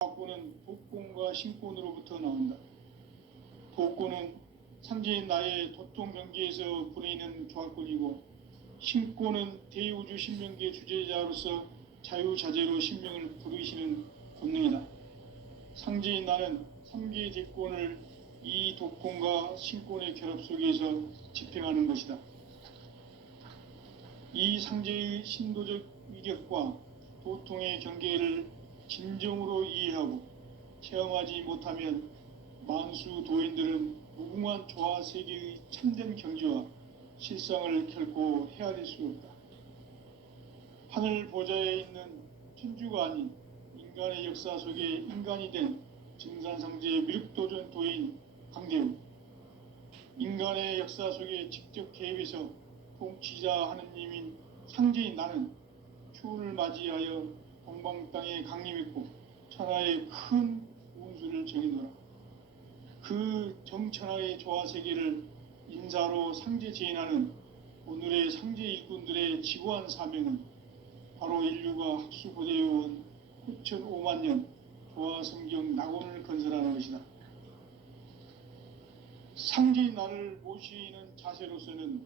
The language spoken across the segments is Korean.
조합권은 독권과 신권으로부터 나온다. 독권은 상제인 나의 도통 경계에서 부리는 조합권이고, 신권은 대우주 신명계 주제자로서 자유자재로 신명을 부르시는 권능이다. 상제인 나는 삼계의 대권을 이 독권과 신권의 결합 속에서 집행하는 것이다. 이 상제의 신도적 위격과 도통의 경계를 진정으로 이해하고 체험하지 못하면 만수 도인들은 무궁한 조화 세계의 참된 경지와 실상을 결코 헤아릴 수 없다. 하늘 보좌에 있는 천주가 아닌 인간의 역사 속에 인간이 된 증산상제의 미륵도전 도인 강대우, 인간의 역사 속에 직접 개입해서 통치자 하느님인 상제인 나는 추운을 맞이하여 동방 땅에 강림했고 천하의 큰 운수를 정해놓으라. 그 정천하의 조화세계를 인사로 상제 제인하는 오늘의 상제 일꾼들의 지고한 사명은 바로 인류가 학수고대해온 9,500만 년 조화성경 낙원을 건설하는 것이다. 상제인 나를 모시는 자세로서는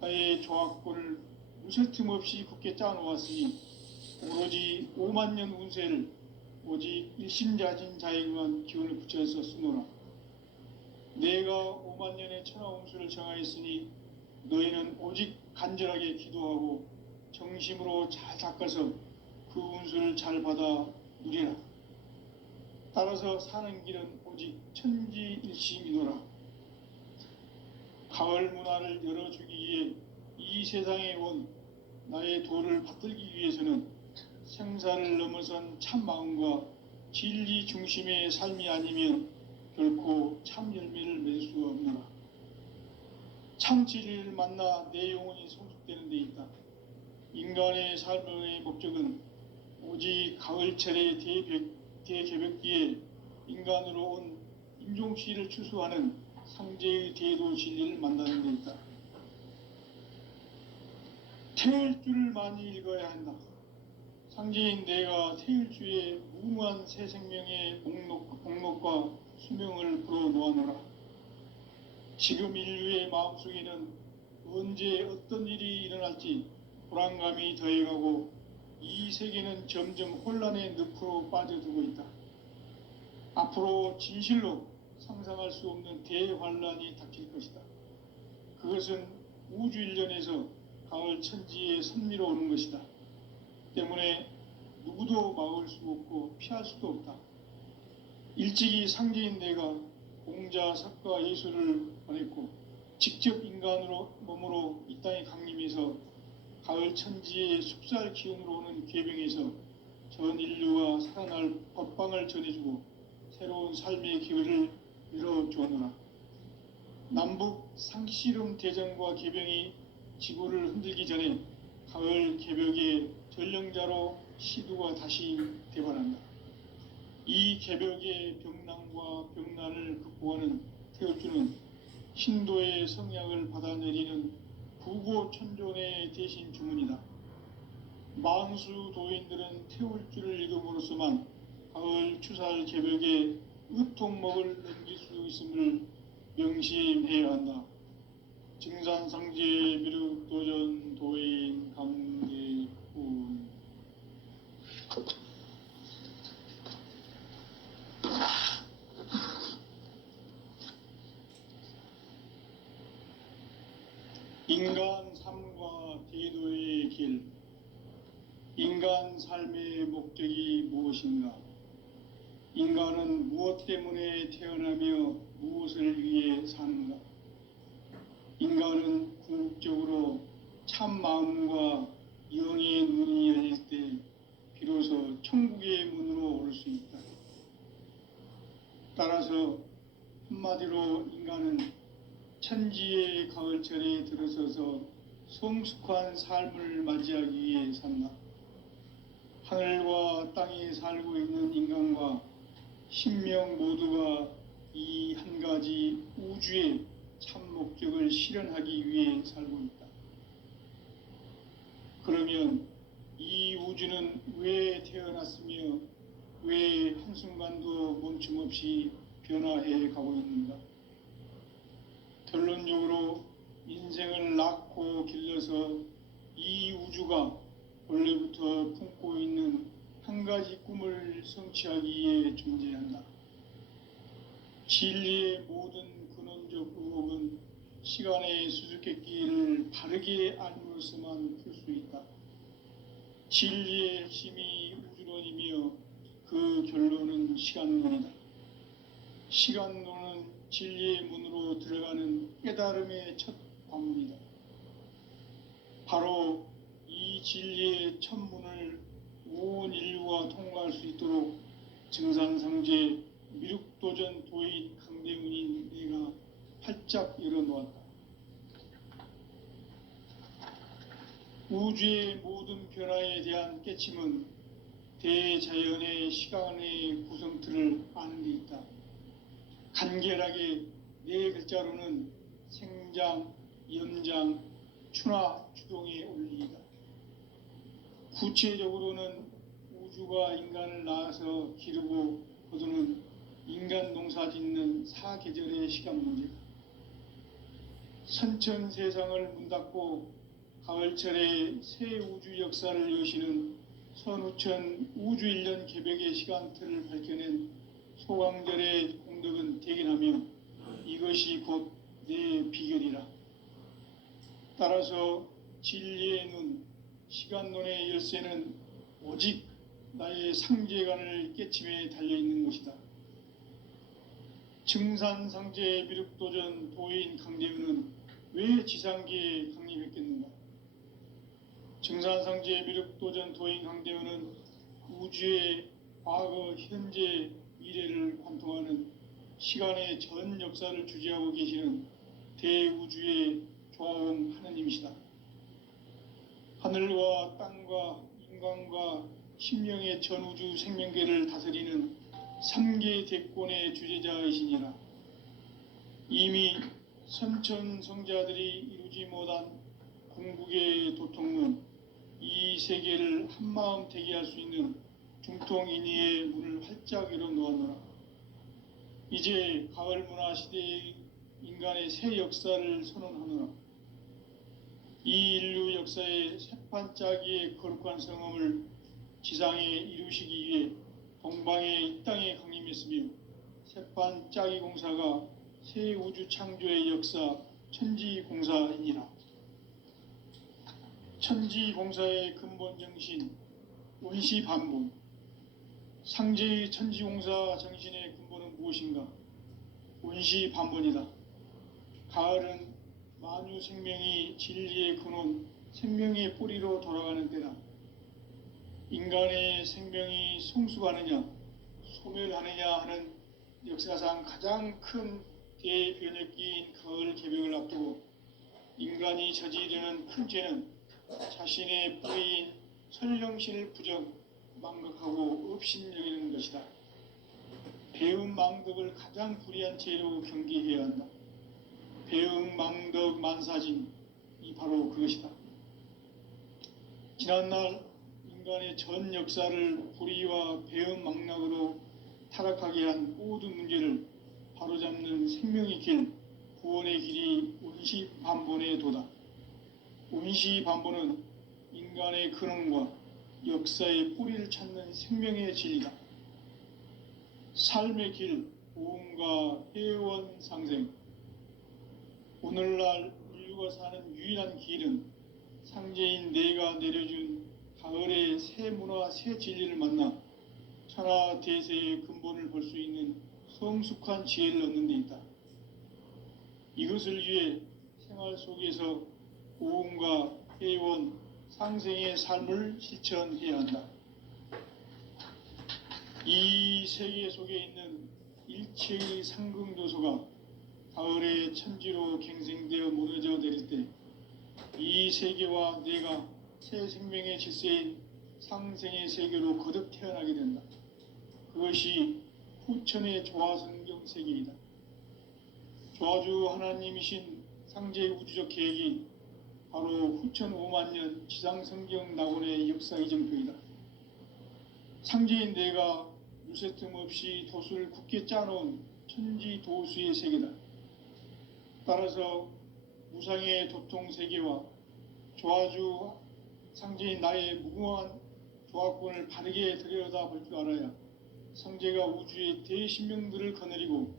나의 조합권을 무쇠 틈 없이 굳게 짜놓았으니 오로지 5만 년 운세를 오직 일심자진 자에게만 기운을 붙여서 쓰노라. 내가 5만 년의 천하 운수를 정하였으니 너희는 오직 간절하게 기도하고 정심으로 잘 닦아서 그 운수를 잘 받아 누리라. 따라서 사는 길은 오직 천지일심이노라. 가을 문화를 열어주기 위해 이 세상에 온 나의 도를 받들기 위해서는 생사를 넘어선 참 마음과 진리 중심의 삶이 아니면 결코 참 열매를 맺을 수 없노라. 참 진리를 만나 내 영혼이 성숙되는 데 있다. 인간의 삶의 목적은 오직 가을철의 대개벽기에 인간으로 온 임종시를 추수하는 상제의 대도 진리를 만나는 데 있다. 태일주를 많이 읽어야 한다. 상제인 내가 태일주의 무궁한 새 생명의 목록과 수명을 불어놓아노라. 지금 인류의 마음속에는 언제 어떤 일이 일어날지 불안감이 더해가고 이 세계는 점점 혼란의 늪으로 빠져들고 있다. 앞으로 진실로 상상할 수 없는 대환란이 닥칠 것이다. 그것은 우주 일련에서 가을 천지의 선미로 오는 것이다. 때문에 누구도 막을 수 없고 피할 수도 없다. 일찍이 상제인 내가 공자, 석가, 예수를 보냈고 직접 인간으로 몸으로 이 땅에 강림해서 가을 천지의 숲살 기운으로 오는 계병에서 전 인류가 살아날 법방을 전해주고 새로운 삶의 기회를 열어주었노라. 남북 상씨름 대전과 계병이 지구를 흔들기 전에 가을 개벽의 전령자로 시두가 다시 대발한다. 이 개벽의 병난과 병난을 극복하는 태울주는 신도의 성약을 받아내리는 부고천존의 대신 주문이다. 만수 도인들은 태울주를 읽음으로써만 가을 추살 개벽의 의통목을 넘길 수 있음을 명심해야 한다. 증산상제 미륵도전 도인 강대훈. 인간 삶과 대도의 길. 인간 삶의 목적이 무엇인가? 인간은 무엇 때문에 태어나며 무엇을 위해 사는가? 인간은 궁극적으로 참 마음과 영의 눈이 열릴 때 비로소 천국의 문으로 올 수 있다. 따라서 한마디로 인간은 천지의 가을철에 들어서서 성숙한 삶을 맞이하기 위해 산다. 하늘과 땅에 살고 있는 인간과 신명 모두가 이 한 가지 우주의 참 목적을 실현하기 위해 살고 있다. 그러면 이 우주는 왜 태어났으며 왜 한 한순간도 멈춤없이 변화해 가고 있는가. 결론적으로 인생을 낳고 길러서 이 우주가 원래부터 품고 있는 한 가지 꿈을 성취하기 위해 존재한다. 진리의 모든 근원적 의혹은 시간의 수수께끼를 바르게 알므로서만 풀 수 있다. 진리의 핵심이 우주론이며 그 결론은 시간론이다. 시간론은 진리의 문으로 들어가는 깨달음의 첫 관문이다. 바로 이 진리의 첫 문을 온 인류가 통과할 수 있도록 증산상제 미륵도전 도인 강대문인 내가 활짝 열어놓았다. 우주의 모든 변화에 대한 깨침은 대자연의 시간의 구성틀을 아는 데 있다. 간결하게 네 글자로는 생장, 연장, 추나 추동의 원리이다. 구체적으로는 우주가 인간을 낳아서 기르고 거두는 인간 농사 짓는 사계절의 시간 문제다. 선천 세상을 문닫고 가을철에 새 우주 역사를 여시는 선우천 우주 1년 개벽의 시간틀을 밝혀낸 소강절의 공덕은 대견하며 이것이 곧 내 비결이라. 따라서 진리의 눈, 시간론의 열쇠는 오직 나의 상제관을 깨침에 달려있는 것이다. 증산상제 미륵도전 도인 강대윤은 왜 지상계에 강림했겠는가? 증산상제 미륵도전 도인 강대윤은 우주의 과거, 현재, 미래를 관통하는 시간의 전 역사를 주재하고 계시는 대우주의 조화원 하느님이시다. 하늘과 땅과 인간과 신명의 전우주 생명계를 다스리는 3계 대권의 주제자이시니라. 이미 선천성자들이 이루지 못한 궁극의 도통문, 이 세계를 한마음 되게 할 수 있는 중통인의의 문을 활짝 열어놓았노라. 이제 가을 문화 시대의 인간의 새 역사를 선언하노라. 이 인류 역사의 새판짜기의 거룩한 성험을 지상에 이루시기 위해 동방의 이 땅에 강림했으며 새판짜기 공사가 새 우주 창조의 역사 천지공사이니라. 천지공사의 근본 정신 원시반본, 상제의 천지공사 정신의 근본은 무엇인가? 원시반본이다. 가을은 만유 생명이 진리의 근원, 생명의 뿌리로 돌아가는 때다. 인간의 생명이 성숙하느냐, 소멸하느냐 하는 역사상 가장 큰 대변혁기인 가을 개벽을 앞두고 인간이 저지르는 큰 죄는 자신의 뿌리인 설령신을 부정, 망각하고 업신여기는 것이다. 배음 망덕을 가장 불의한 죄로 경계해야 한다. 배음 망덕 만사진이 바로 그것이다. 지난날 인간의 전 역사를 불의와 배음 망락으로 타락하게 한 모든 문제를 바로잡는 생명의 길, 구원의 길이 원시반본의 도다. 원시반본은 인간의 근원과 역사의 뿌리를 찾는 생명의 진리다. 삶의 길, 보험과 회원 상생. 오늘날 인류가 사는 유일한 길은 상제인 내가 내려준 가을의 새 문화, 새 진리를 만나 천하 대세의 근본을 볼 수 있는 성숙한 지혜를 얻는 데 있다. 이것을 위해 생활 속에서 보험과 회원, 상생의 삶을 실천해야 한다. 이 세계 속에 있는 일체의 상승도소가 가을의 천지로 갱생되어 무너져 내릴 때 이 세계와 내가 새 생명의 질서인 상생의 세계로 거듭 태어나게 된다. 그것이 후천의 조화성경 세계이다. 조화주 하나님이신 상제의 우주적 계획이 바로 후천 5만년 지상성경 낙원의 역사 이정표이다. 상제인 내가 무새 틈 없이 돛을 굳게 짜놓은 천지도수의 세계다. 따라서 무상의 도통 세계와 조화주 상제인 나의 무궁한 조화권을 바르게 들여다볼 줄 알아야 성제가 우주의 대신명들을 거느리고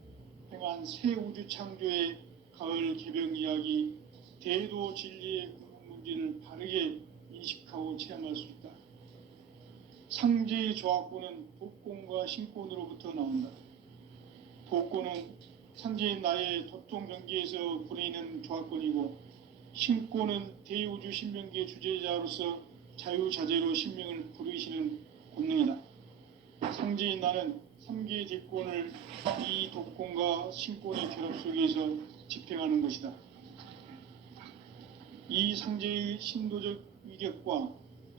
행한 새 우주 창조의 가을 개병 이야기, 대도 진리의 궁극 문제를 바르게 인식하고 체험할 수 있다. 상제의 조화권은 도권과 신권으로부터 나온다. 도권은 상제인 나의 도통 경계에서 부리는 조화권이고, 신권은 대우주 신명계 주제자로서 자유자재로 신명을 부르시는 본능이다. 상제인 나는 3개의 대권을 이 도권과 신권의 결합 속에서 집행하는 것이다. 이 상제의 신도적 위격과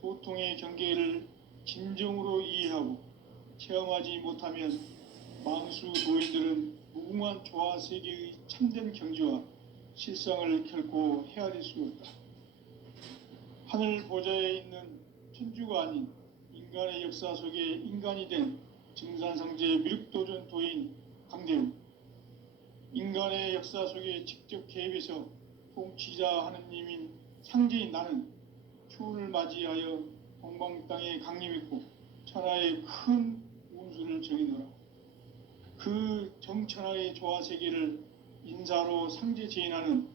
도통의 경계를 진정으로 이해하고 체험하지 못하면 만수 도인들은 무궁한 조화 세계의 참된 경지와 실상을 결코 헤아릴 수 없다. 하늘 보좌에 있는 천주가 아닌 인간의 역사 속에 인간이 된 증산상제 미륵도전 도인 강대우, 인간의 역사 속에 직접 개입해서 통치자 하느님인 상제인 나는 추운을 맞이하여 동방 땅에 강림했고 천하의 큰 운수를 정해놓으라. 그 정천하의 조화 세계를 인사로 상제 제인하는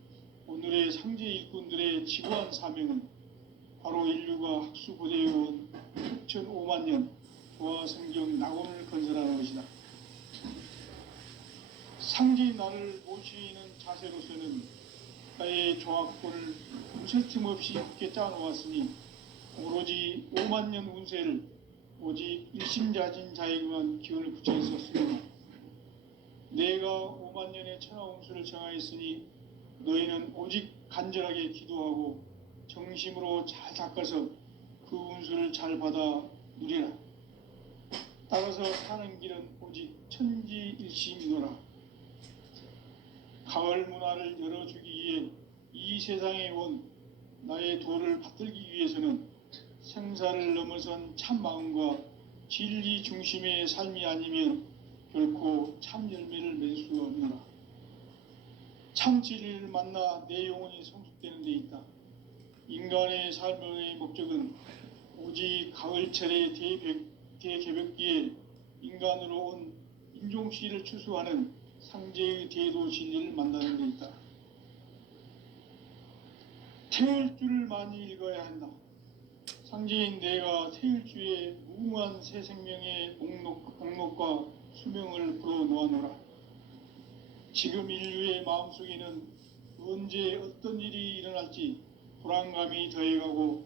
오늘의 상제 일꾼들의 지구한 사명은 바로 인류가 학수고대해온 6,500만 년 조화 성경 낙원을 건설하는 것이다. 상제인 나를 모시는 자세로서는 나의 조화권을 무새 틈 없이 굳게 짜놓았으니 오로지 5만 년 운세를 오직 일심자진 자에게만 기운을 붙여 있었으며, 내가 5만 년의 천하 운수를 정하였으니 너희는 오직 간절하게 기도하고 정심으로 잘 닦아서 그 운수를 잘 받아 누리라. 따라서 사는 길은 오직 천지일심이노라. 가을 문화를 열어주기 위해 이 세상에 온 나의 도를 받들기 위해서는 생사를 넘어선 참 마음과 진리 중심의 삶이 아니면 결코 참 열매를 맺을 수가 없노라. 참 진리를 만나 내 영혼이 성숙되는 데 있다. 인간의 삶의 목적은 오직 가을철의 대개벽기에 인간으로 온 인종씨를 추수하는 상제의 대도 진리를 만나는 데 있다. 태울 줄을 많이 읽어야 한다. 상제인 내가 태일주의 무궁한 새 생명의 목록과 수명을 불어놓아노라. 지금 인류의 마음속에는 언제 어떤 일이 일어날지 불안감이 더해가고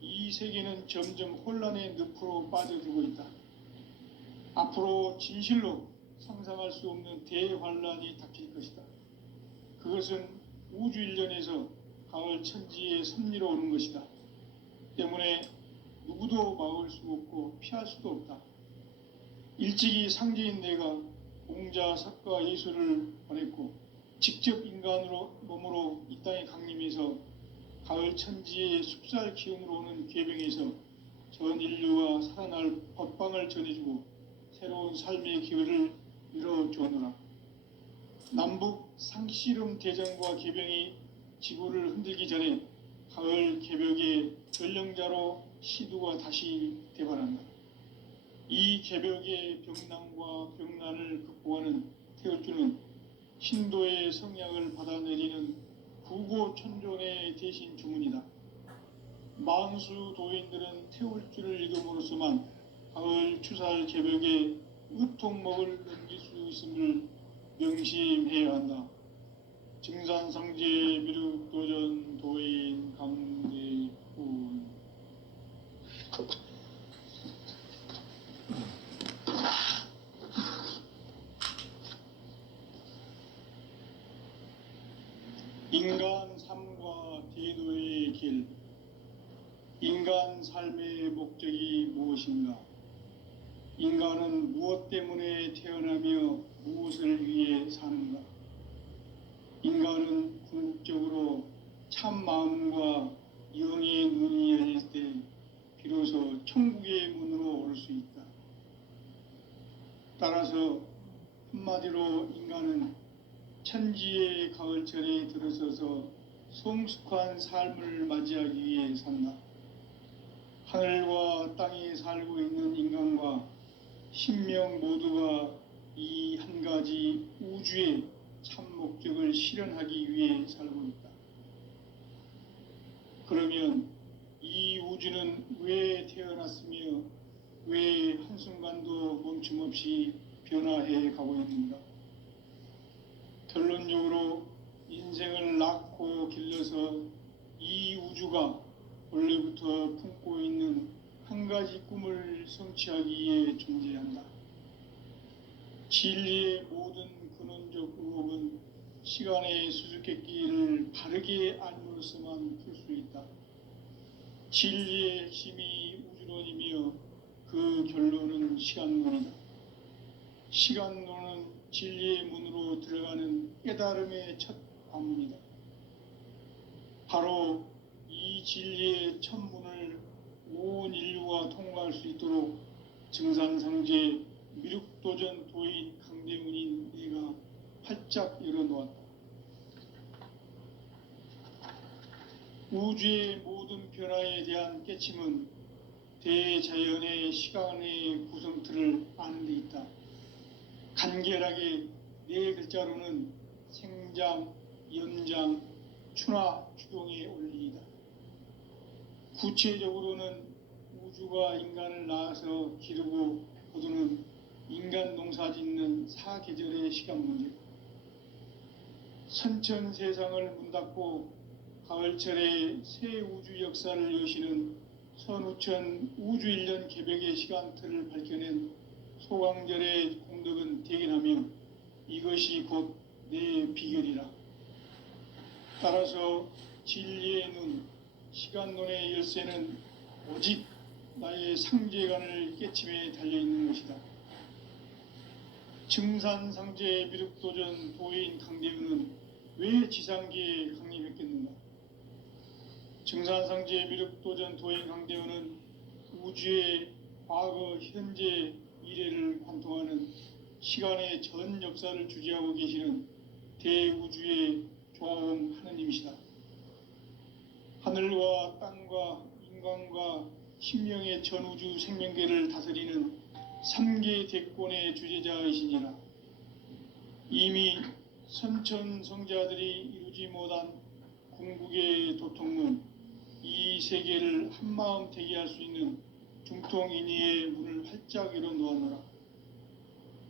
이 세계는 점점 혼란의 늪으로 빠져들고 있다. 앞으로 진실로 상상할 수 없는 대환란이 닥칠 것이다. 그것은 우주 일련에서 가을 천지의 섭리로 오는 것이다. 때문에 누구도 막을 수 없고 피할 수도 없다. 일찍이 상제인 내가 공자, 석가, 예수를 보냈고 직접 인간으로 몸으로 이 땅에 강림해서 가을 천지의 숲살 기운으로 오는 계병에서 전 인류와 살아날 법방을 전해주고 새로운 삶의 기회를 열어주었노라. 남북 상씨름 대전과 계병이 지구를 흔들기 전에 가을 개벽의 전령자로 시두가 다시 대발한다. 이 개벽의 병난과 병난을 극복하는 태울주는 신도의 성향을 받아내리는 구고천존의 대신 주문이다. 만수 도인들은 태울주를 읽음으로써만 가을 추살 개벽의 의통목을 넘길 수 있음을 명심해야 한다. 증산상제 미륵도전 도인 강대훈. 인간 삶과 대도의 길. 인간 삶의 목적이 무엇인가? 인간은 무엇 때문에 태어나며 무엇을 위해 사는가? 인간은 궁극적으로 참 마음과 영의 눈이 열릴 때 비로소 천국의 문으로 오를 수 있다. 따라서 한마디로 인간은 천지의 가을철에 들어서서 성숙한 삶을 맞이하기 위해 산다. 하늘과 땅에 살고 있는 인간과 신명 모두가 이 한 가지 우주의 참 목적을 실현하기 위해 살고 있다. 그러면 이 우주는 왜 태어났으며 왜 한순간도 멈춤없이 변화해 가고 있는가? 결론적으로 인생을 낳고 길러서 이 우주가 원래부터 품고 있는 한 가지 꿈을 성취하기 위해 존재한다. 진리의 모든 근원적 의혹은 시간의 수수께끼를 바르게 알므로서만 풀 수 있다. 진리의 핵심이 우주론이며 그 결론은 시간론이다. 시간론은 진리의 문으로 들어가는 깨달음의 첫 관문이다. 바로 이 진리의 첫 문을 온 인류가 통과할 수 있도록 증산상제 미륵도전 도인 강대문인 내가 활짝 열어놓았다. 우주의 모든 변화에 대한 깨침은 대자연의 시간의 구성틀을 아는 데 있다. 간결하게 네 글자로는 생장, 연장, 추나 추동의 원리이다. 구체적으로는 우주가 인간을 낳아서 기르고 거두는 인간 농사 짓는 사계절의 시간 문제. 선천 세상을 문 닫고 가을철에 새 우주 역사를 여시는 선우천 우주 1년 개벽의 시간틀을 밝혀낸 소강절의 공덕은 대견하며 이것이 곧 내 비결이라. 따라서 진리의 눈, 시간론의 열쇠는 오직 나의 상제관을 깨침에 달려있는 것이다. 증산상제 미륵도전 도인 강대윤은 왜 지상계에 강림했겠는가? 증산상제 미륵도전 도인 강대윤은 우주의 과거, 현재, 미래를 관통하는 시간의 전 역사를 주재하고 계시는 대우주의 조화원 하느님이시다. 하늘과 땅과 인간과 신명의 전우주 생명계를 다스리는 3계 대권의 주재자이시니라. 이미 선천성자들이 이루지 못한 궁극의 도통문, 이 세계를 한마음 되게 할 수 있는 중통인의의 문을 활짝 열어놓았노라.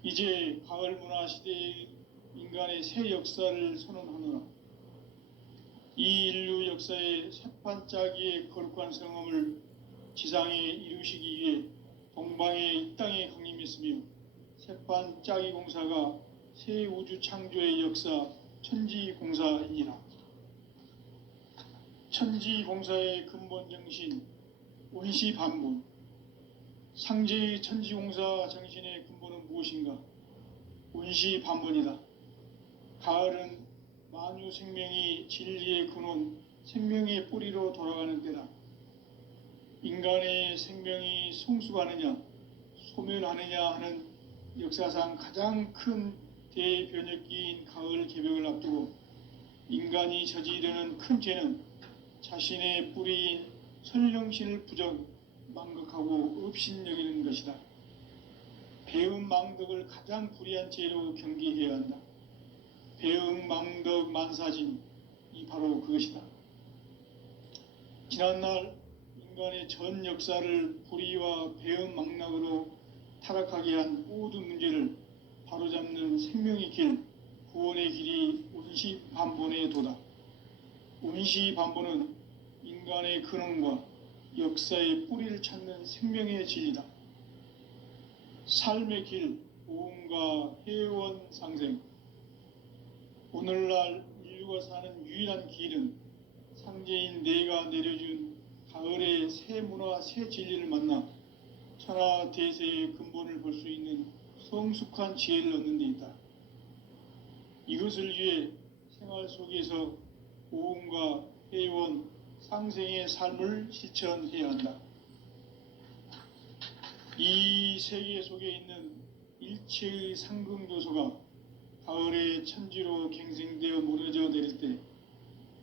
이제 가을 문화 시대의 인간의 새 역사를 선언하노라. 이 인류 역사의 새판짜기의 거룩한 성험을 지상에 이루시기 위해 동방의 이 땅에 강림했으며 새판짜기 공사가 새 우주 창조의 역사 천지공사이니라. 천지공사의 근본 정신 원시반본. 상제의 천지공사 정신의 근본은 무엇인가? 원시반본이다. 가을은 만유 생명이 진리의 근원, 생명의 뿌리로 돌아가는 때다. 인간의 생명이 성숙하느냐, 소멸하느냐 하는 역사상 가장 큰 대변혁기인 가을 개벽을 앞두고 인간이 저지르는 큰 죄는 자신의 뿌리인 선령신을 망각하고 업신여기는 것이다. 배음 망덕을 가장 불의한 죄로 경계해야 한다. 배음 망덕 만사진, 이 바로 그것이다. 지난날 인간의 전 역사를 불의와 배음 망락으로 타락하게 한 모든 문제를 바로잡는 생명의 길, 구원의 길이 원시반본의 도다. 원시반본은 인간의 근원과 역사의 뿌리를 찾는 생명의 진리다. 삶의 길, 보험과 회원 상생. 오늘날 인류가 사는 유일한 길은 상제인 내가 내려준 가을의 새 문화, 새 진리를 만나 천하 대세의 근본을 볼 수 있는 성숙한 지혜를 얻는 데 있다. 이것을 위해 생활 속에서 보험과 회원, 상생의 삶을 실천해야 한다. 이 세계 속에 있는 일체의 상금도소가 가을의 천지로 갱생되어 무너져 내릴 때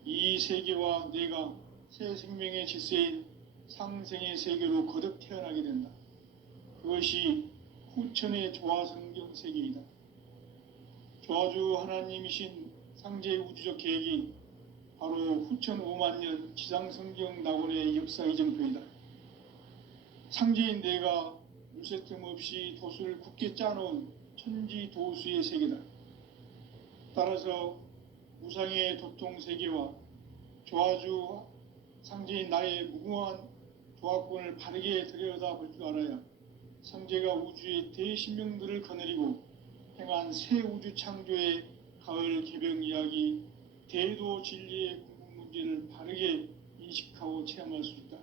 이 세계와 내가 새 생명의 질서인 상생의 세계로 거듭 태어나게 된다. 그것이 후천의 조화성경 세계이다. 조화주 하나님이신 상제의 우주적 계획이 바로 후천 5만 년 지상성경 낙원의 역사 이정표이다. 상제인 내가 물새 틈 없이 도수를 굳게 짜놓은 천지 도수의 세계다. 따라서 우상의 도통 세계와 조화주 상제인 나의 무궁한 조화권을 바르게 들여다볼 줄 알아야 상제가 우주의 대신명들을 거느리고 행한 새 우주 창조의 가을 개벽 이야기, 대도 진리의 궁극 문제를 바르게 인식하고 체험할 수 있다.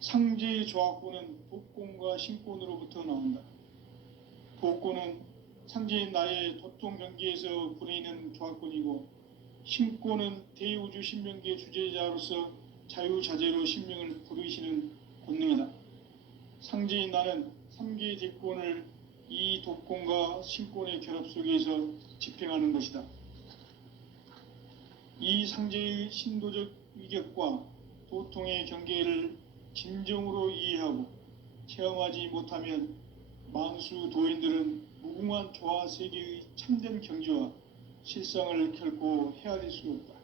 상제의 조화권은 도권과 신권으로부터 나온다. 도권은 상제인 나의 도통 경계에서 부리는 조화권이고, 신권은 대우주 신명기의 주제자로서 자유자재로 신명을 부르시는 권능이다. 상제인 나는 3개의 대권을 이 도권과 신권의 결합 속에서 집행하는 것이다. 이 상제의 신도적 위격과 도통의 경계를 진정으로 이해하고 체험하지 못하면 만수 도인들은 무궁한 조화 세계의 참된 경지와 실상을 결코 헤아릴 수 없다.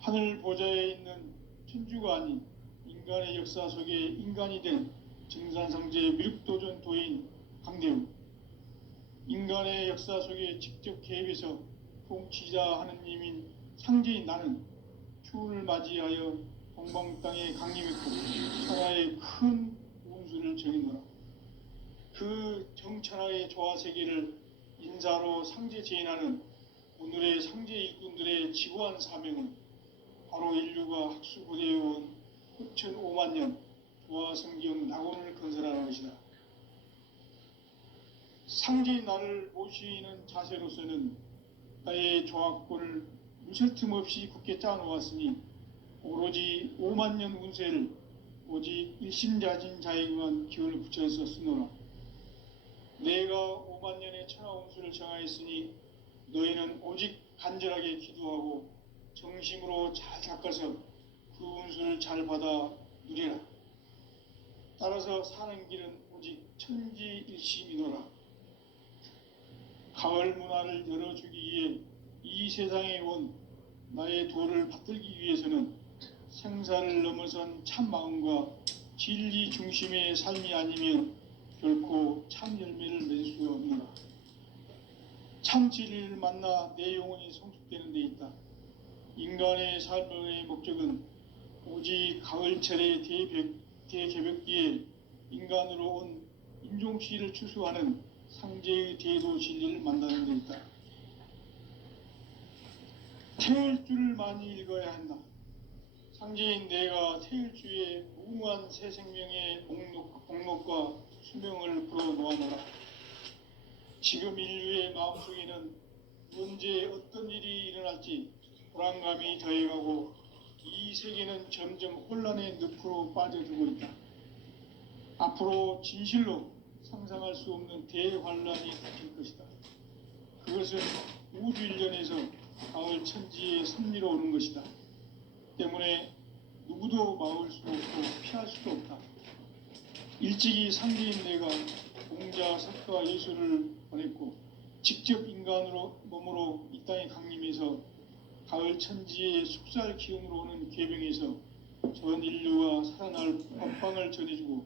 하늘 보좌에 있는 천주가 아닌 인간의 역사 속에 인간이 된 증산상제의 미륵도전 도인 강대우, 인간의 역사 속에 직접 개입해서 통치자 하느님인 상제인 나는 추운을 맞이하여 동방 땅에 강림했고 천하의 큰 운수를 정해노라. 그 정천하의 조화 세계를 인사로 상제 제인하는 오늘의 상제 일꾼들의 지구한 사명은 바로 인류가 학수고대해온 후천 5만 년 조화 성경 낙원을 건설하는 것이다. 상제인 나를 모시는 자세로서는 나의 조화권을 무쇠 틈 없이 굳게 짜놓았으니 오로지 5만 년 운세를 오직 일심자진 자에게만 기운을 붙여서 쓰노라. 내가 5만 년의 천하 운수를 정하였으니 너희는 오직 간절하게 기도하고 정심으로 잘 닦아서 그 운수를 잘 받아 누리라. 따라서 사는 길은 오직 천지일심이노라. 가을 문화를 열어주기 위해 이 세상에 온 나의 도를 받들기 위해서는 생사를 넘어선 참 마음과 진리 중심의 삶이 아니면 결코 참 열매를 맺을 수 없노라. 참 진리를 만나 내 영혼이 성숙되는 데 있다. 인간의 삶의 목적은 오직 가을철의 대개벽기에 인간으로 온 인종씨를 추수하는 상제의 대도 진리를 만나는 데 있다. 태을 줄을 많이 읽어야 한다. 상제인 내가 태일주의 무궁한 새 생명의 목록과 수명을 불어놓아노라. 지금 인류의 마음속에는 언제 어떤 일이 일어날지 불안감이 더해가고 이 세계는 점점 혼란의 늪으로 빠져들고 있다. 앞으로 진실로 상상할 수 없는 대환란이 닥칠 것이다. 그것은 우주 일련에서 가을 천지의 섭리로 오는 것이다. 때문에 누구도 막을 수도 없고 피할 수도 없다. 일찍이 상제인 내가 공자, 석가, 예수를 보냈고 직접 인간으로 몸으로 이 땅에 강림해서 가을 천지의 숙살 기운으로 오는 계병에서 전 인류와 살아날 법방을 전해주고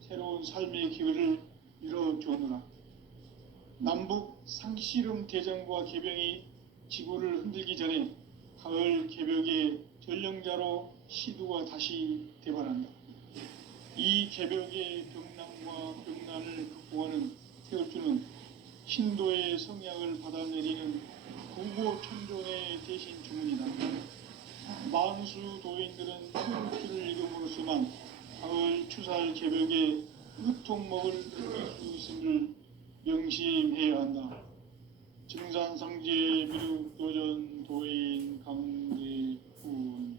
새로운 삶의 기회를 이뤄주었노라. 남북 상씨름 대전과 계병이 지구를 흔들기 전에 가을 개벽의 전령자로 시두가 다시 대발한다. 이 개벽의 병난과 병난을 극복하는 태울주는 신도의 성약을 받아내리는 구고천존의 대신 주문이다. 만수 도인들은 태울주를 읽음으로써만 가을 추살 개벽의 흑통목을 느낄 수 있음을 명심해야 한다. 증산상제 미륵도전 도인 강대훈.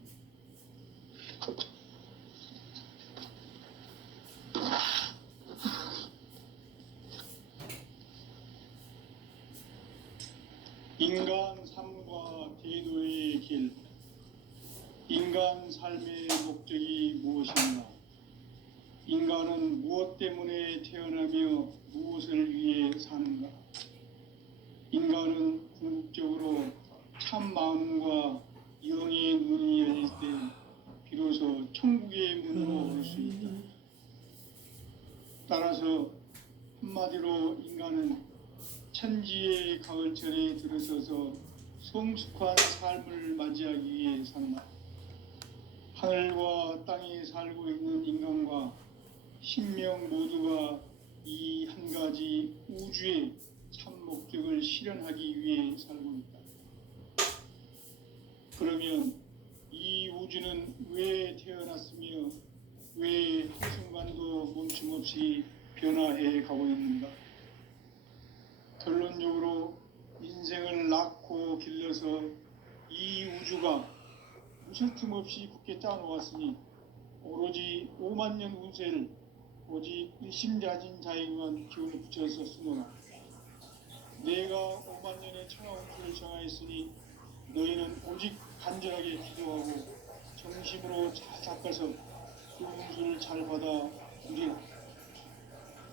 인간 삶과 태도의 길, 인간 삶의 목적이 무엇인가? 인간은 무엇 때문에 태어나며 무엇을 위해 사는가? 인간은 궁극적으로 참 마음과 영의 눈이 열릴 때 비로소 천국의 문으로 올 수 있다. 따라서 한마디로 인간은 천지의 가을철에 들어서서 성숙한 삶을 맞이하기 위해 산다. 하늘과 땅에 살고 있는 인간과 신명 모두가 이 한 가지 우주의 참 목적을 실현하기 위해 살고 있다. 그러면 이 우주는 왜 태어났으며 왜 한순간도 멈춤없이 변화해 가고 있는가? 결론적으로 인생을 낳고 길러서 이 우주가 무슨 틈 없이 굳게 짜놓았으니 오로지 5만 년 운세를 오직 일심자진 자에게만 기운을 붙여서 쓰노라. 내가 5만 년의 천하 운수를 정하였으니 너희는 오직 간절하게 기도하고 정심으로 잘 닦아서 그 운수를 잘 받아 누리라.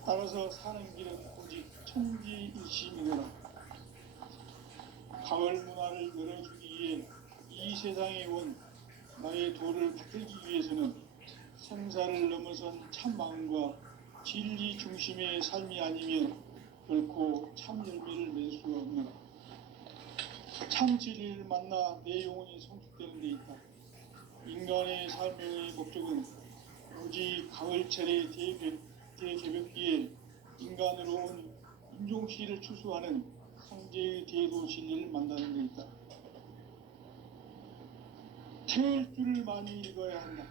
따라서 사는 길은 오직 천지일심이더라. 가을 문화를 열어주기 위해 이 세상에 온 나의 도를 받들기 위해서는 생사를 넘어선 참 마음과 진리 중심의 삶이 아니면 결코 참 열매를 맺을 수가 없노라. 참 진리를 만나 내 영혼이 성숙되는 데 있다. 인간의 삶의 목적은 오직 가을철의 대개벽기에 인간으로 온 인종시를 추수하는 상제의 대도 진리를 만나는 데 있다. 태울 줄을 많이 읽어야 한다.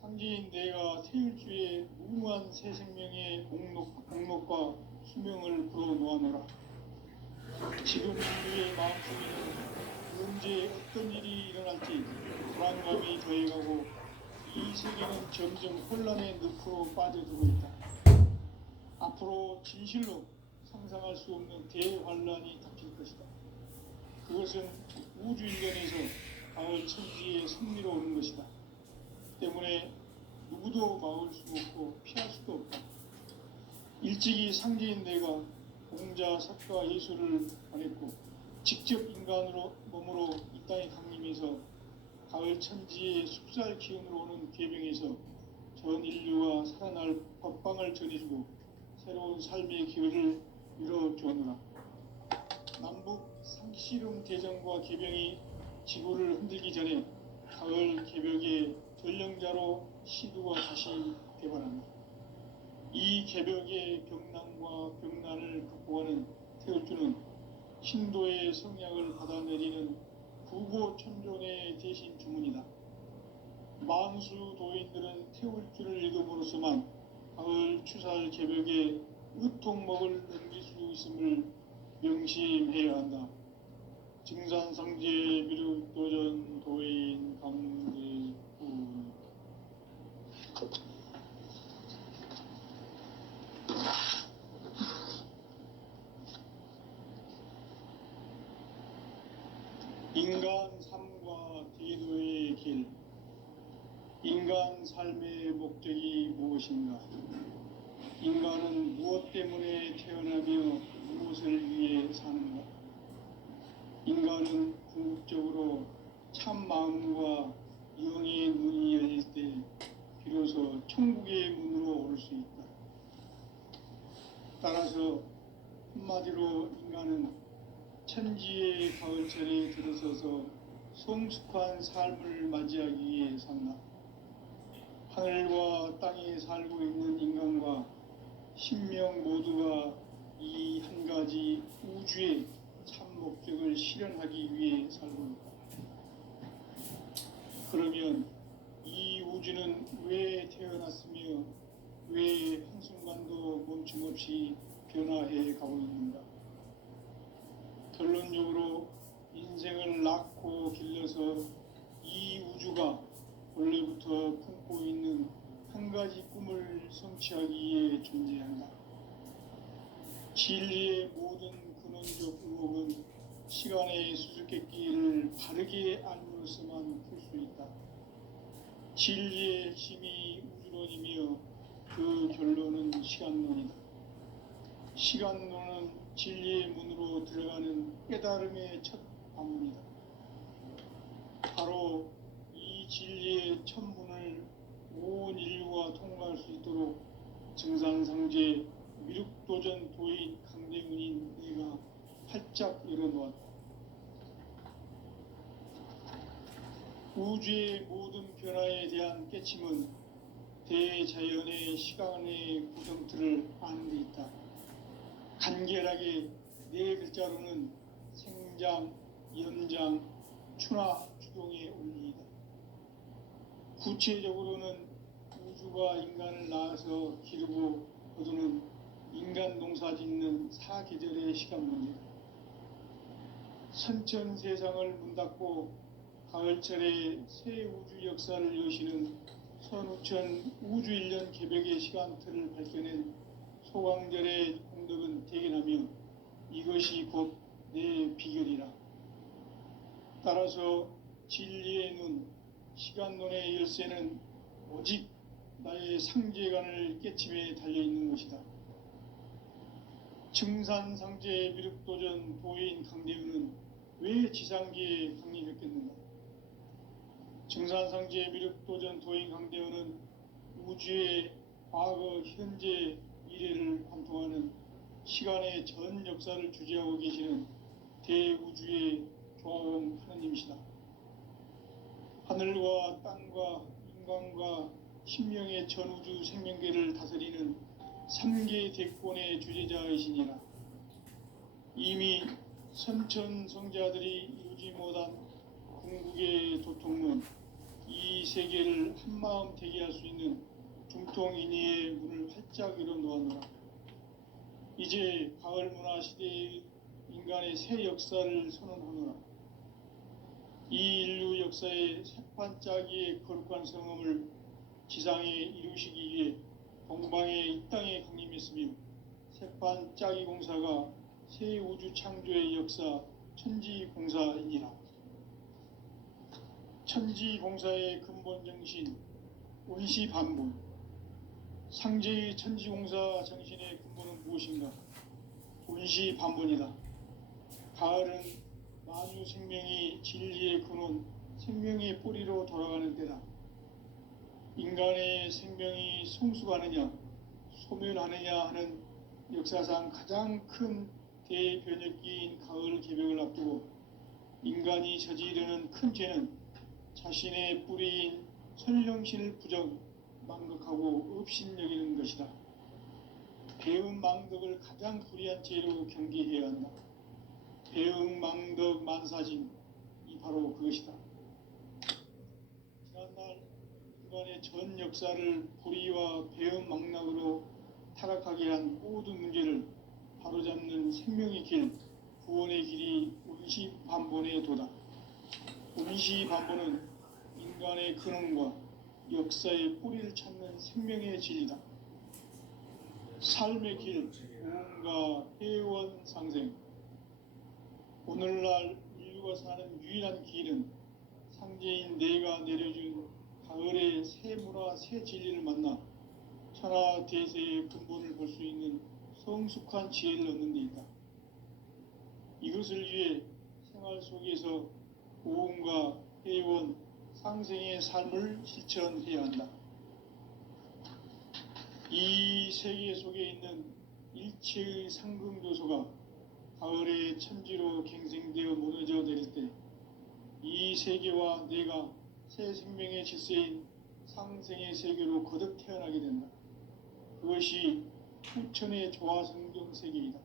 상제인 내가 태울 주의 무궁한 새 생명의 공록과 수명을 불어놓아노라. 지금 인류의 마음속에는 언제 어떤 일이 일어날지 불안감이 더해가고 이 세계는 점점 혼란의 늪으로 빠져들고 있다. 앞으로 진실로 상상할 수 없는 대환란이 닥칠 것이다. 그것은 우주인간에서 가을 천지의 승리로 오는 것이다. 때문에 누구도 막을 수 없고 피할 수도 없다. 일찍이 상제인 내가 공자, 석가, 예수를 보냈고 직접 인간으로 몸으로 이 땅에 강림해서 가을 천지의 숲살 기운으로 오는 계명에서 전 인류와 살아날 법방을 전해주고 새로운 삶의 기회를 이뤄주었노라. 남북 상씨름 대전과 개병이 지구를 흔들기 전에 가을 개벽의 전령자로 시두가 다시 개발한다. 이 개벽의 병난과 병난을 극복하는 태울주는 신도의 성약을 받아내리는 구고천존의 대신 주문이다. 만수 도인들은 태울주를 읽음으로써만 가을 추살 개벽에 의통목을 넘길 수 있음을 명심해야 한다. 증산상제 미륵도전 도인 강대구. 인간 삶과 태도의 길, 인간 삶의 목적이 무엇인가? 인간은 무엇 때문에 태어나며 무엇을 위해 사는가? 인간은 궁극적으로 참 마음과 영의 눈이 열릴 때 비로소 천국의 문으로 올 수 있다. 따라서 한마디로 인간은 천지의 가을철에 들어서서 성숙한 삶을 맞이하기 위해 산다. 하늘과 땅에 살고 있는 인간과 신명 모두가 이 한 가지 우주의 참 목적을 실현하기 위해 살고 있다. 그러면 이 우주는 왜 태어났으며 왜 한순간도 멈춤없이 변화해 가고 있는가? 결론적으로 인생을 낳고 길러서 이 우주가 원래부터 품고 있는 한 가지 꿈을 성취하기 위해 존재한다. 진리의 모든 근원적 의혹은 시간의 수수께끼를 바르게 알므로서만 풀 수 있다. 진리의 핵심이 우주론이며 그 결론은 시간론이다. 시간론은 진리의 문으로 들어가는 깨달음의 첫 방문이다. 바로 이 진리의 첫 문을 온 인류가 통과할 수 있도록 증산상제 미륵도전 도인 강대문인 내가 활짝 열어놓았다. 우주의 모든 변화에 대한 깨침은 대자연의 시간의 구성틀을 아는 데 있다. 간결하게 네 글자로는 생장, 연장, 추나 추동의 원리이다. 구체적으로는 우주가 인간을 낳아서 기르고 거두는 인간 농사 짓는 사계절의 시간 문제다. 선천 세상을 문 닫고 가을철에 새 우주 역사를 여시는 선우천 우주 1년 개벽의 시간틀을 밝혀낸 소강절의 공덕은 대견하며 이것이 곧 내 비결이라. 따라서 진리의 눈, 시간론의 열쇠는 오직 나의 상제관을 깨침에 달려있는 것이다. 증산상제 미륵도전 도인 강대우는 왜 지상계에 강림했겠는가? 증산상제 미륵도전 도인 강대우는 우주의 과거, 현재, 미래를 관통하는 시간의 전 역사를 주재하고 계시는 대우주의 조화원 하느님이시다. 하늘과 땅과 인간과 신명의 전우주 생명계를 다스리는 3계 대권의 주재자이시니라. 이미 선천성자들이 이루지 못한 궁극의 도통문, 이 세계를 한마음 되게 할 수 있는 중통인의의 문을 활짝 열어놓았노라. 이제 가을 문화 시대의 인간의 새 역사를 선언하노라. 이 인류 역사의 새판짜기의 거룩한 성음을 지상에 이루시기 위해 동방의 이 땅에 강림했으며 새판짜기 공사가 새 우주 창조의 역사 천지공사이니라. 천지공사의 근본 정신 원시반분. 상제의 천지공사 정신의 근본은 무엇인가? 원시반분이다. 가을은 만유 생명이 진리의 근원, 생명의 뿌리로 돌아가는 때다. 인간의 생명이 성숙하느냐, 소멸하느냐 하는 역사상 가장 큰 대변혁기인 가을 개벽을 앞두고 인간이 저지르는 큰 죄는 자신의 뿌리인 설령신을 부정, 망덕하고 업신여기는 것이다. 배음 망덕을 가장 불의한 죄로 경계해야 한다. 배음 망덕 만사진, 이 바로 그것이다. 지난날 인간의 전 역사를 불의와 배음 망락으로 타락하게 한 모든 문제를 바로잡는 생명의 길, 구원의 길이 원시반본의 도다. 원시반본은 인간의 근원과 역사의 뿌리를 찾는 생명의 진리다. 삶의 길, 무언가 회원 상생. 오늘날 인류가 사는 유일한 길은 상제인 내가 내려준 가을의 새 문화, 새 진리를 만나 천하 대세의 근본을 볼 수 있는 성숙한 지혜를 얻는 데 있다. 이것을 위해 생활 속에서 고음과 회원, 상생의 삶을 실천해야 한다. 이 세계 속에 있는 일체의 상금교소가 가을의 천지로 갱생되어 무너져 내릴 때 이 세계와 내가 새 생명의 질서인 상생의 세계로 거듭 태어나게 된다. 그것이 후천의 조화성경 세계이다.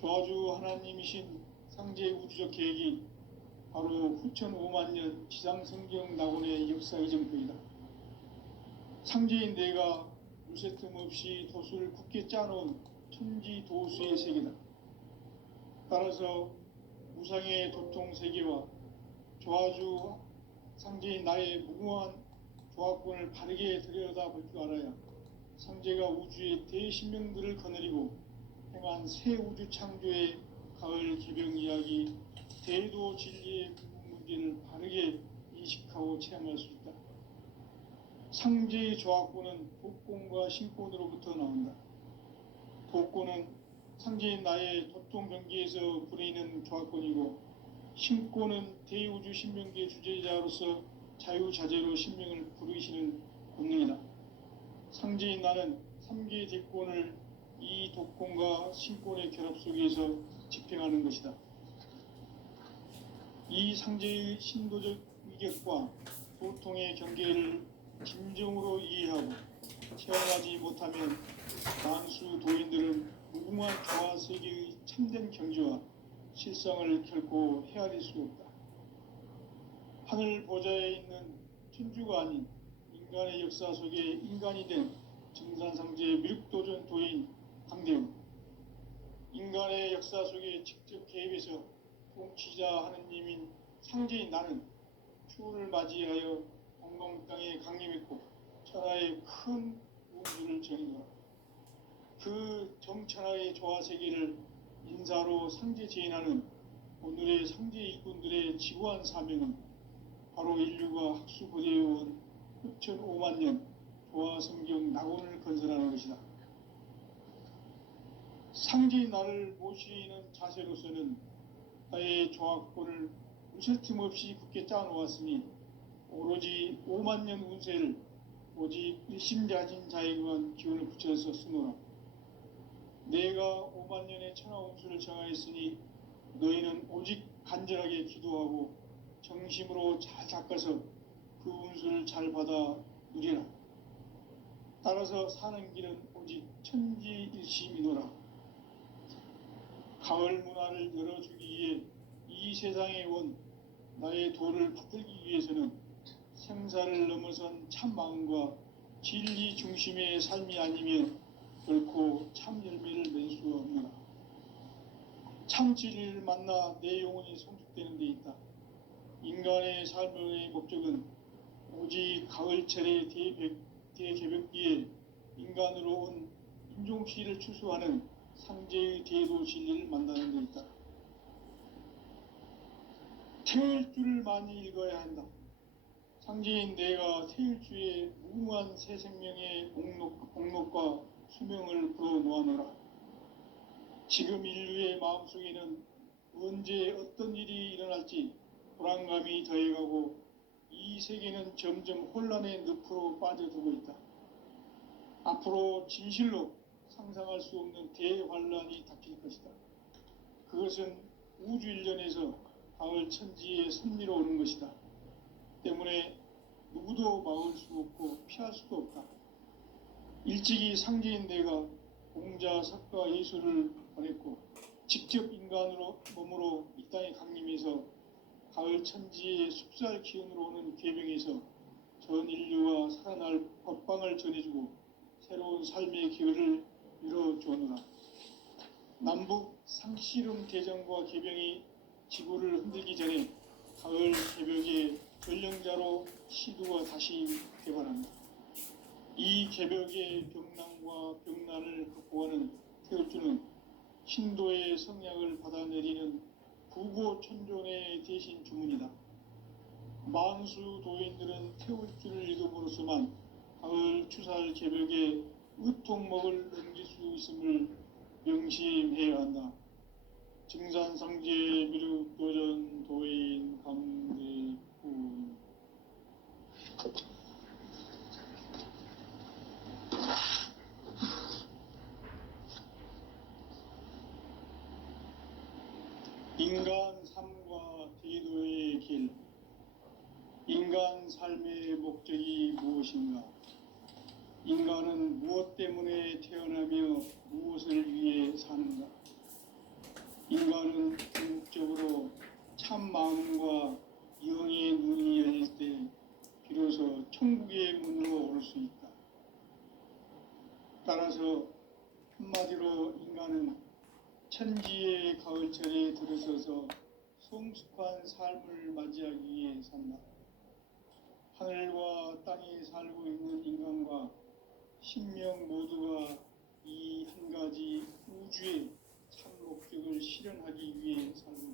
조화주 하나님이신 상제 우주적 계획이 바로 후천 5만 년 지상성경 낙원의 역사 의정표이다. 상제인 내가 무쇠틈 없이 도수를 굳게 짜놓은 천지도수의 세계다. 따라서 무상의 도통 세계와 조화주 상제인 나의 무궁한 조화권을 바르게 들여다볼 줄 알아야 상제가 우주의 대신명들을 거느리고 행한 새 우주 창조의 가을 개병 이야기, 대도 진리의 궁극 문제를 바르게 인식하고 체험할 수 있다. 상제의 조합구는 독곤과 신곤으로부터 나온다. 독곤은 상제인 나의 도통 경기에서 부리는 조합권이고, 신곤은 대우주 신명계 주제자로서 자유자재로 신명을 부르시는 권능이다. 상제인 나는 3개의 대권을 이 독권과 신권의 결합 속에서 집행하는 것이다. 이 상제의 신도적 위격과 도통의 경계를 진정으로 이해하고 체험하지 못하면 만수 도인들은 무궁한 조화 세계의 참된 경지와 실상을 결코 헤아릴 수 없다. 하늘 보좌에 있는 천주가 아닌 인간의 역사 속에 인간이 된 정산상제의 밀도전 도인 강대우, 인간의 역사 속에 직접 개입해서 통치자 하느님인 상제인 나는 추운을 맞이하여 공동 땅에 강림했고 천하의 큰 우주를 정의하라. 그 정천하의 조화 세계를 인사로 상제 제인하는 오늘의 상제 일꾼들의 지구한 사명은 바로 인류가 학수고대해온 6,500만 년 조화 성경 낙원을 건설하는 것이다. 상제인 나를 모시는 자세로서는 나의 조합권을 무실 틈 없이 굳게 짜놓았으니 오로지 5만 년 운세를 오직 일심자진 자에게만 기운을 붙여서 쓰노라. 내가 5만 년의 천하 운수를 정하였으니 너희는 오직 간절하게 기도하고 정심으로 잘 닦아서 그 운수를 잘 받아 누리라. 따라서 사는 길은 오직 천지일심이노라. 가을 문화를 열어주기 위해 이 세상에 온 나의 도를 받들기 위해서는 생사를 넘어선 참 마음과 진리 중심의 삶이 아니면 결코 참 열매를 맺을 수 없노라. 참 진리를 만나 내 영혼이 성숙되는 데 있다. 인간의 삶의 목적은 오직 가을철의 대개벽기에 인간으로 온 인종시를 추수하는 상제의 대도 진리를 만나는 데 있다. 태일주를 많이 읽어야 한다. 상제인 내가 태일주의 무궁한 새 생명의 공록과 수명을 불어놓아노라. 지금 인류의 마음속에는 언제 어떤 일이 일어날지 불안감이 더해가고 이 세계는 점점 혼란의 늪으로 빠져들고 있다. 앞으로 진실로 상상할 수 없는 대환란이 닥칠 것이다. 그것은 우주 일련에서 가을 천지의 섭리로 오는 것이다. 때문에 누구도 막을 수 없고 피할 수도 없다. 일찍이 상제인 내가 공자, 석가, 예수를 보냈고 직접 인간으로 몸으로 이 땅에 강림해서 가을 천지의 숲살 기운으로 오는 계명에서 전 인류와 살아날 법방을 전해주고 새로운 삶의 기회를 이뤄주오노라. 남북 상씨름 대전과 개병이 지구를 흔들기 전에 가을 개벽의 전령자로 시두가 다시 개발한다. 이 개벽의 병난과 병난을 극복하는 태울주는 신도의 성약을 받아내리는 부고천존의 대신 주문이다. 만수 도인들은 태울주를 읽음으로써만 가을 추살 개벽의 의통목을 넘길 수 있음을 명심해야 한다. 증산상제 미륵도전 도인 강대훈. 인간 삶과 대도의 길. 인간 삶의 목적이 무엇인가? 인간은 무엇 때문에 태어나며 무엇을 위해 사는가? 인간은 궁극적으로 참 마음과 영의 눈이 열릴 때 비로소 천국의 문으로 올 수 있다. 따라서 한마디로 인간은 천지의 가을철에 들어서서 성숙한 삶을 맞이하기 위해 산다. 하늘과 땅에 살고 있는 인간과 신명 모두가 이 한 가지 우주의 참 목적을 실현하기 위해 살고